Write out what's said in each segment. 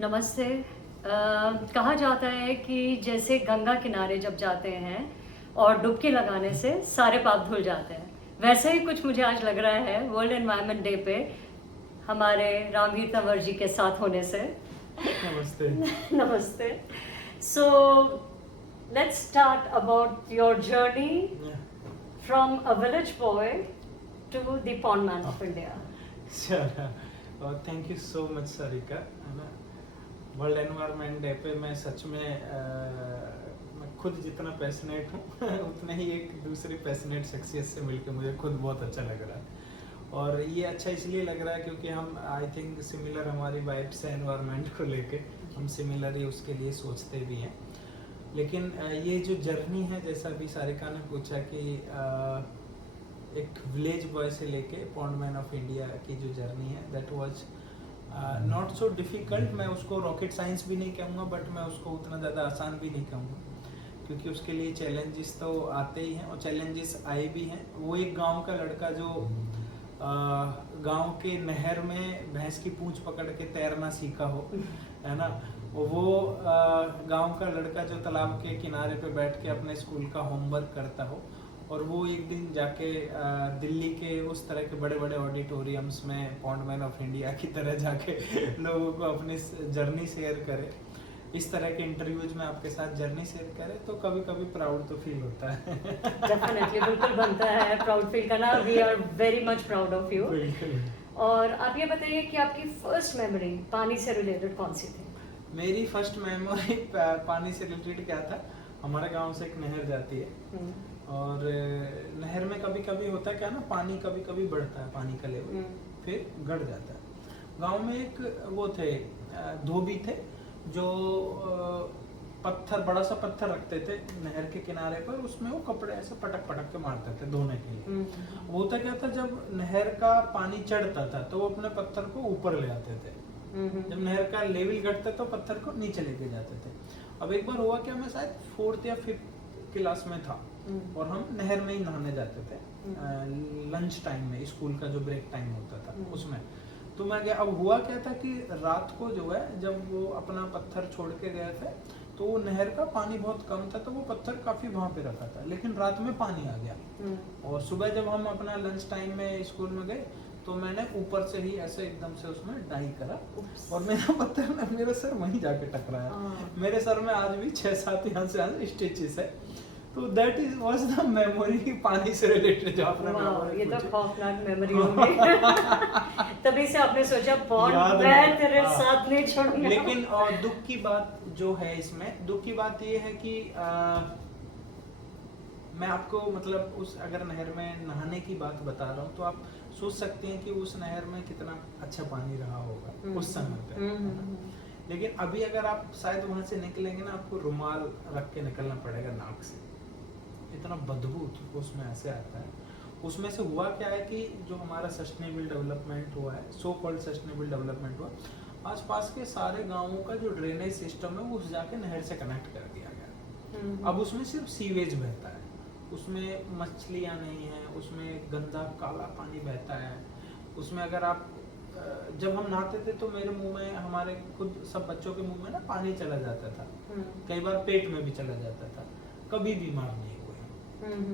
नमस्ते। कहा जाता है कि जैसे गंगा किनारे जब जाते हैं और डुबकी लगाने से सारे पाप धुल जाते हैं, वैसे ही कुछ मुझे आज लग रहा है वर्ल्ड एनवायरनमेंट डे पे हमारे रामवीर तंवर जी के साथ होने से। नमस्ते। नमस्ते। So let's start about your journey from a village boy to the pond man of India. और thank you so much Sarika, है ना। वर्ल्ड एनवायरनमेंट डे पे मैं सच में मैं खुद जितना पैशनेट हूँ उतना ही एक दूसरी पैशनेट शख्सियत से मिलकर मुझे खुद बहुत अच्छा लग रहा है। और ये अच्छा इसलिए लग रहा है क्योंकि हम आई थिंक सिमिलर हमारी वाइब्स है एनवायरनमेंट को लेके, हम सिमिलर ही उसके लिए सोचते भी हैं। लेकिन ये जो जर्नी है, जैसा अभी सारिका ने पूछा कि एक विलेज बॉय से लेके पॉन्ड मैन ऑफ इंडिया की जो जर्नी है, that was not so difficult. मैं उसको रॉकेट साइंस भी नहीं कहूँगा, बट मैं उसको उतना ज़्यादा आसान भी नहीं कहूँगा, क्योंकि उसके लिए चैलेंजेस तो आते ही हैं और चैलेंजेस आए भी हैं। वो एक गांव का लड़का जो गांव के नहर में भैंस की पूंछ पकड़ के तैरना सीखा हो, है ना, वो गांव का लड़का जो तालाब के किनारे पे बैठ के अपने स्कूल का होमवर्क करता हो, और वो एक दिन जाके दिल्ली के उस तरह के बड़े बड़े ऑडिटोरियम्स में पॉन्ड मैन ऑफ इंडिया की तरह जाके लोगों को अपनी जर्नी शेयर करे। इस तरह के इंटरव्यूज में आपके साथ जर्नी शेयर करें तो कभी कभी प्राउड तो फील होता है। डेफिनेटली, बिल्कुल बनता है प्राउड फील करना। We are very much proud of you. और आप ये बताइए कि आपकी फर्स्ट मेमोरी पानी से रिलेटेड कौन सी थी? मेरी फर्स्ट मेमोरी पानी से रिलेटेड क्या था, हमारे गांव से एक नहर जाती है, और नहर में कभी कभी होता है क्या ना, पानी कभी कभी बढ़ता है, पानी का लेवल फिर घट जाता है। गांव में एक वो थे, धोबी थे, जो पत्थर, बड़ा सा पत्थर रखते थे नहर के किनारे पर, उसमें वो कपड़े ऐसे पटक पटक के मारते थे धोने के लिए। होता क्या था, जब नहर का पानी चढ़ता था तो वो अपने पत्थर को ऊपर ले आते थे, जब नहर का लेवल घटता तो पत्थर को नीचे लेके जाते थे। अब एक बार हुआ क्या, मैं शायद 4th या 5th क्लास में था, और हम नहर में ही नहाने जाते थे लंच टाइम में, स्कूल का जो ब्रेक टाइम होता था उसमें। तो मैं गया। अब हुआ क्या था कि रात को जो है, जब वो अपना पत्थर छोड़ के गए थे, तो वो नहर का पानी बहुत कम था, तो वो पत्थर काफी वहां पे रखा था, लेकिन रात में पानी आ गया। और सुबह जब हम अपना लंच टाइम में स्कूल में गए, तो मैंने ऊपर से ही ऐसे एकदम से उसमें डाई करा, और मेरा पत्थर ने मेरा सर वहीं जाके टकराया। मेरे सर में आज भी 6-7 यहाँ से स्टिचेस है। तो that is was the memory पानी से रिलेटेड जो आपने मेमोरी। ये तो खौफनाक मेमोरी होगी। तभी से आपने सोचा पॉन्ड मैं तेरे साथ नहीं छोड़ूंगा। लेकिन और दुख की बात जो है इसमें, दुख की बात ये है कि मैं आपको मतलब उस अगर नहर में नहाने की बात बता रहा हूँ, तो आप सोच सकते हैं कि उस नहर में कितना अच्छा पानी रहा होगा उस समय पे। लेकिन अभी अगर आप शायद वहां से निकलेंगे ना, आपको रुमाल रख के निकलना पड़ेगा नाक से, इतना बदबू उसमें ऐसे आता है। उसमें से हुआ क्या है कि जो हमारा सस्टेनेबल डेवलपमेंट हुआ है, सो कॉल्ड सस्टेनेबल डेवलपमेंट हुआ, आसपास के सारे गांवों का जो ड्रेनेज सिस्टम है वो उस जाके नहर से कनेक्ट कर दिया गया। अब उसमें सिर्फ सीवेज बहता है, उसमें मछलियाँ नहीं हैं, उसमें गंदा काला पानी बहता है। उसमें अगर आप जब हम नहाते थे तो मेरे मुंह में, हमारे खुद सब बच्चों के मुंह में ना पानी चला जाता था, कई बार पेट में भी चला जाता था, कभी बीमार नहीं हुए।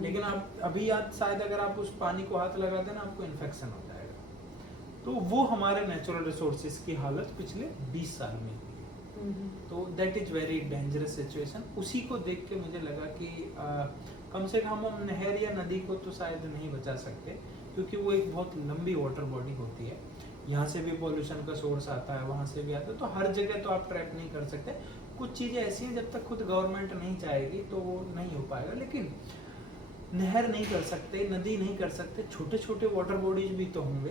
लेकिन आप अभी याद, शायद अगर आप उस पानी को हाथ लगा देना आपको इन्फेक्शन हो जाएगा। तो वो हमारे नेचुरल रिसोर्सेज की हालत पिछले 20 साल में हुई। तो that is very dangerous situation. उसी को देख के मुझे लगा कि कम से कम हम नहर या नदी को तो शायद नहीं बचा सकते, क्योंकि वो एक बहुत लंबी वाटर बॉडी होती है, यहाँ से भी पॉल्यूशन का सोर्स आता है, वहाँ से भी आता है, तो हर जगह तो आप ट्रैप नहीं कर सकते। कुछ चीज़ें ऐसी हैं जब तक खुद गवर्नमेंट नहीं चाहेगी तो वो नहीं हो पाएगा। लेकिन नहर नहीं कर सकते, नदी नहीं कर सकते, छोटे छोटे वाटर बॉडीज भी तो होंगे,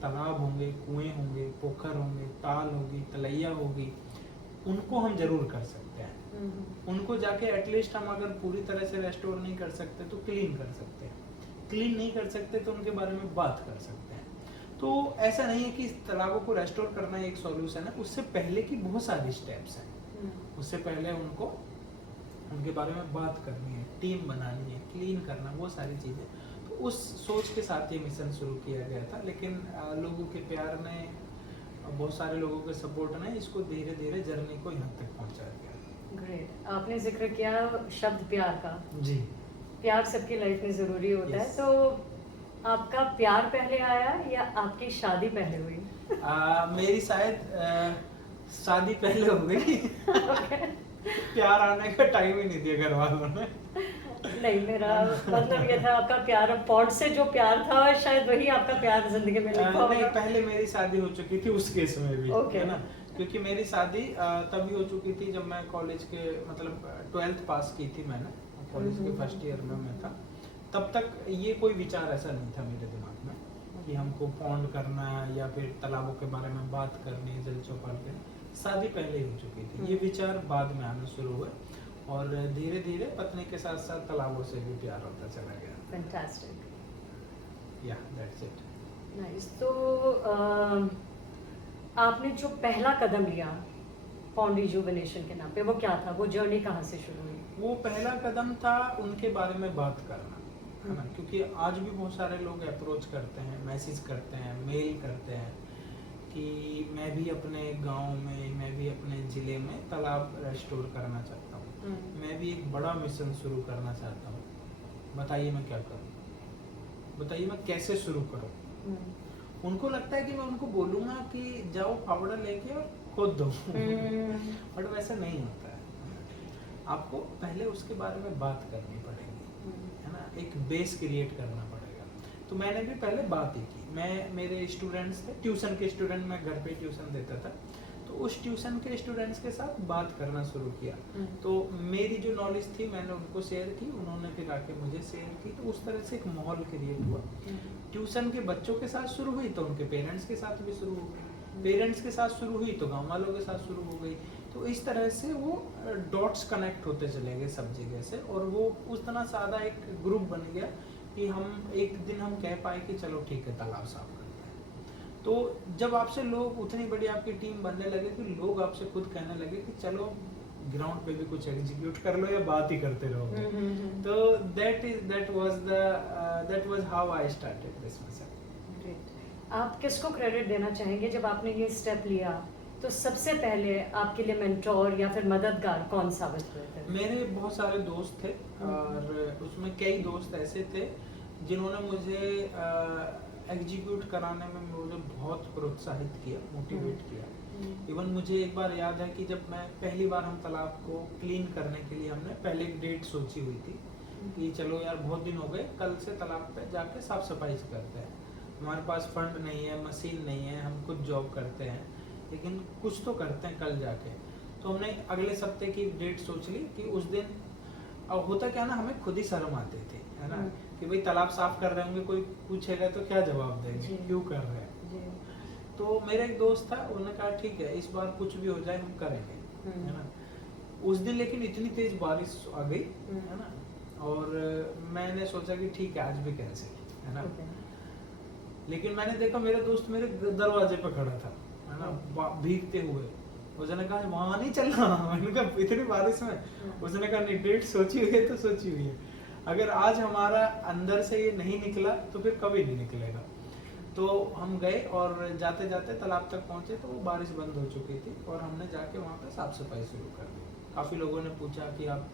तालाब होंगे, कुएं होंगे, पोखर होंगे, ताल होगी, तलैया होगी, उनको हम जरूर कर सकते हैं। उनको जाके एटलीस्ट हम अगर पूरी तरह से रेस्टोर नहीं कर सकते तो क्लीन कर सकते हैं, क्लीन नहीं कर सकते तो उनके बारे में बात कर सकते हैं। तो ऐसा नहीं है कि तालाबों को रेस्टोर करना एक सॉल्यूशन है, उससे पहले की बहुत सारी स्टेप्स हैं। उससे पहले उनको उनके बारे में बात करनी है, टीम बनानी है, क्लीन करना, वो सारी चीज़ें। तो उस सोच के साथ ये मिशन शुरू किया गया था। लेकिन लोगों के प्यार ने और बहुत सारे लोगों के सपोर्ट ने इसको धीरे धीरे जर्नी को यहाँ तक पहुँचा दिया। ग्रेट। आपने जिक्र किया शब्द प्यार का। जी। प्यार सबकी लाइफ में ज़रूरी होता है, Yes. तो आपका प्यार पहले आया या आपकी शादी पहले हुई? मेरी शायद शादी पहले हो गई। प्यार आने का टाइम ही नहीं दिया घर वालों ने। नहीं, मेरा मतलब ये था आपका प्यार पॉड से जो प्यार था शायद वही आपका प्यार जिंदगी में लिखा नहीं, होगा। पहले मेरी शादी हो चुकी थी उस केस में भी, Okay. है ना, क्योंकि मेरी शादी तभी हो चुकी थी जब मैं कॉलेज के मतलब 12th पास की थी मैंने, कॉलेज के फर्स्ट ईयर में मैं था। तब तक ये कोई विचार ऐसा नहीं था मेरे दिमाग में कि हमको पॉन्ड करना है या फिर तालाबों के बारे में बात करनी है, जल चौपाल के। शादी पहले ही हो चुकी थी, ये विचार बाद में आने शुरू हुए और धीरे धीरे पत्नी के साथ साथ तालाबों से भी प्यार होता चला गया। फैंटास्टिक, या दैट्स इट। नाइस। तो आपने जो पहला कदम लिया पॉन्ड रिजुवेनेशन के नाम पे, वो क्या था? वो जर्नी कहाँ से शुरू हुई? वो पहला कदम था उनके बारे में बात करना, है ना, क्योंकि आज भी बहुत सारे लोग अप्रोच करते हैं, मैसेज करते हैं, मेल करते हैं कि मैं भी अपने गांव में, मैं भी अपने ज़िले में तालाब रेस्टोर करना चाहता हूँ, मैं भी एक बड़ा मिशन शुरू करना चाहता हूँ, बताइए मैं क्या करूँ, बताइए मैं कैसे शुरू करूँ। उनको लगता है कि मैं उनको बोलूँगा कि जाओ फावड़ा लेके और खोद दो, बट वैसा नहीं होता है। आपको पहले उसके बारे में बात करनी पड़ेगी, है ना, एक बेस क्रिएट करना पड़ेगा। तो मैंने भी पहले बात ही की। मैं, मेरे स्टूडेंट्स थे, ट्यूशन के स्टूडेंट, मैं घर पे ट्यूशन देता था, तो उस ट्यूशन के स्टूडेंट्स के साथ बात करना शुरू किया। तो मेरी जो नॉलेज थी मैंने उनको शेयर की, उन्होंने फिर आके मुझे शेयर की, तो उस तरह से एक माहौल क्रिएट हुआ। ट्यूशन के बच्चों के साथ शुरू हुई तो उनके पेरेंट्स के साथ भी शुरू हो गई, पेरेंट्स के साथ शुरू हुई तो गांव वालों के साथ शुरू हो गई। तो इस तरह से वो डॉट्स कनेक्ट होते चले गए सब जगह से, और वो उस तरह सादा एक ग्रुप बन गया कि हम एक दिन हम कह पाए कि चलो ठीक है तालाब साफ करते हैं। तो जब आपसे लोग, उतनी बड़ी आपकी टीम बनने लगे कि लोग आपसे खुद कहने लगे कि चलो ग्राउंड पे भी कुछ एग्जीक्यूट कर लो या बात ही करते रहो। तो that was how I started this mission. Great. आप किसको क्रेडिट देना चाहेंगे जब आपने ये स्टेप लिया? तो सबसे पहले आपके लिए मेंटोर या फिर मददगार कौन साबित हुए थे? मेरे बहुत सारे दोस्त थे और उसमें कई दोस्त ऐसे थे जिन्होंने मुझे एग्जीक्यूट कराने में मुझे बहुत प्रोत्साहित किया, मोटिवेट किया। इवन मुझे एक बार याद है कि जब मैं पहली बार, हम तालाब को क्लीन करने के लिए हमने पहले एक डेट सोची हुई थी कि चलो यार बहुत दिन हो गए, कल से तालाब पे जाके साफ सफाई करते हैं। हमारे पास फंड नहीं है, मशीन नहीं है, हम खुद जॉब करते हैं, लेकिन कुछ तो करते हैं कल जाके। तो हमने अगले सप्ते की डेट सोच ली कि उस दिन, और होता क्या ना, हमें खुद ही शर्म आती थी, है ना, कि भाई तालाब साफ कर रहे होंगे, कोई पूछेगा तो क्या जवाब देंगे, क्यों कर रहे हैं। तो मेरा एक दोस्त था, उन्होंने कहा ठीक है इस बार कुछ भी हो जाए हम करेंगे, है ना। उस दिन लेकिन इतनी तेज बारिश आ गई, है ना, और मैंने सोचा कि ठीक है आज भी कैंसिल, है ना। लेकिन मैंने देखा मेरा दोस्त मेरे दरवाजे पे खड़ा था, है ना, भीगते हुए। उसने कहा वहाँ नहीं चलना। मैंने कहा इतनी बारिश में? उसने कहा नहीं, डेट सोची हुई है तो सोची हुई है, अगर आज हमारा अंदर से ये नहीं निकला तो फिर कभी नहीं निकलेगा। तो हम गए और जाते जाते तालाब तक पहुंचे तो वो बारिश बंद हो चुकी थी और हमने जाके वहाँ पे साफ सफाई शुरू कर दी। काफ़ी लोगों ने पूछा कि आप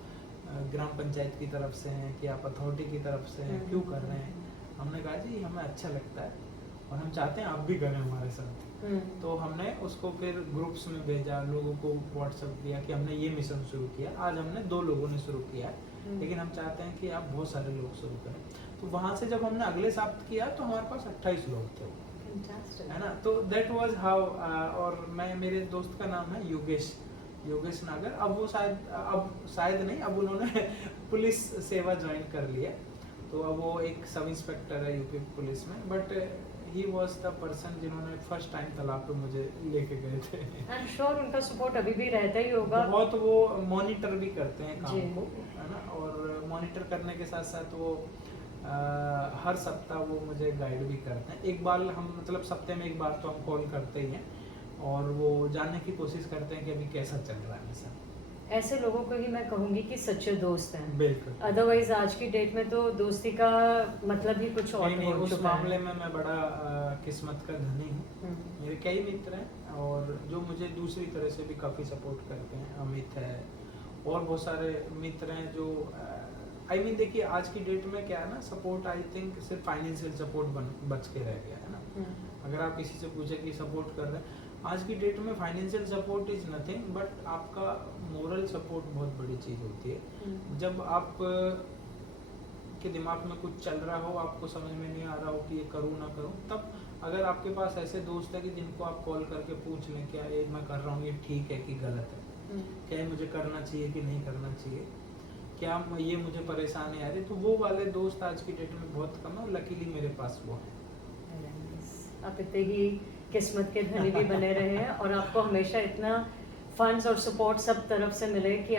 ग्राम पंचायत की तरफ से हैं कि आप अथॉरिटी की तरफ से हैं, क्यों कर रहे हैं? हमने कहा जी हमें अच्छा लगता है और हम चाहते हैं आप भी करें हमारे साथ। तो हमने उसको फिर ग्रुप्स में भेजा, लोगों को व्हाट्सएप दिया कि हमने ये मिशन शुरू किया। आज हमने 2 लोगों ने शुरू किया है, लेकिन हम चाहते हैं कि आप बहुत सारे लोग शुरू करें। तो वहाँ से जब हमने अगले साल किया तो हमारे पास 28 लोग थे, है ना। तो दैट वाज हाउ। और मैं, मेरे दोस्त का नाम है योगेश नागर। अब वो शायद नहीं, अब उन्होंने पुलिस सेवा ज्वाइन कर लिया, तो अब वो एक सब इंस्पेक्टर है यूपी पुलिस में। But he was the person जिन्होंने फर्स्ट टाइम तालाब पे मुझे लेके गए थे। आई एम श्योर उनका सपोर्ट अभी भी रहता ही होगा बहुत। वो मॉनिटर भी करते हैं काम को, है ना, और मॉनिटर करने के साथ साथ वो हर सप्ताह वो मुझे गाइड भी करते हैं। एक बार हम, मतलब सप्ते में एक बार तो हम कॉल करते ही हैं और वो जानने की कोशिश करते हैं कि अभी कैसा चल रहा है मिशन। ऐसे लोगों को ही मैं कहूँगी कि सच्चे दोस्त हैं। बिल्कुल। अदरवाइज आज की डेट में तो दोस्ती का मतलब ही कुछ और नहीं, हो उस चुका है। मामले में मैं बड़ा किस्मत का धनी हूँ। हम्म, मेरे कई मित्र हैं और जो मुझे दूसरी तरह से भी काफ़ी सपोर्ट करते हैं। अमित है और बहुत सारे मित्र हैं जो आई मीन देखिए आज की डेट में क्या है ना, सपोर्ट आई थिंक सिर्फ फाइनेंशियल सपोर्ट बच के रह गया है ना। अगर आप किसी से पूछे कि सपोर्ट कर रहे हैं, आज की डेट में financial support is nothing but आपका मोरल सपोर्ट बहुत बड़ी चीज़ होती है। जब आप के दिमाग में कुछ चल रहा हो, आपको समझ में नहीं आ रहा हो कि ये करूँ ना करूँ, तब अगर आपके पास ऐसे दोस्त है कि जिनको आप कॉल करके पूछ लें क्या ये मैं कर रहा हूँ ये ठीक है कि गलत है, क्या ये मुझे करना चाहिए कि नहीं करना चाहिए, क्या ये मुझे परेशानी आ रही, तो वो वाले दोस्त आज की डेट में बहुत कम है और लकीली मेरे पास वो है। आप इतने ही किस्मत के धनी भी बने रहे हैं और आपको हमेशा इतना फंड्स और सपोर्ट सब तरफ से मिले कि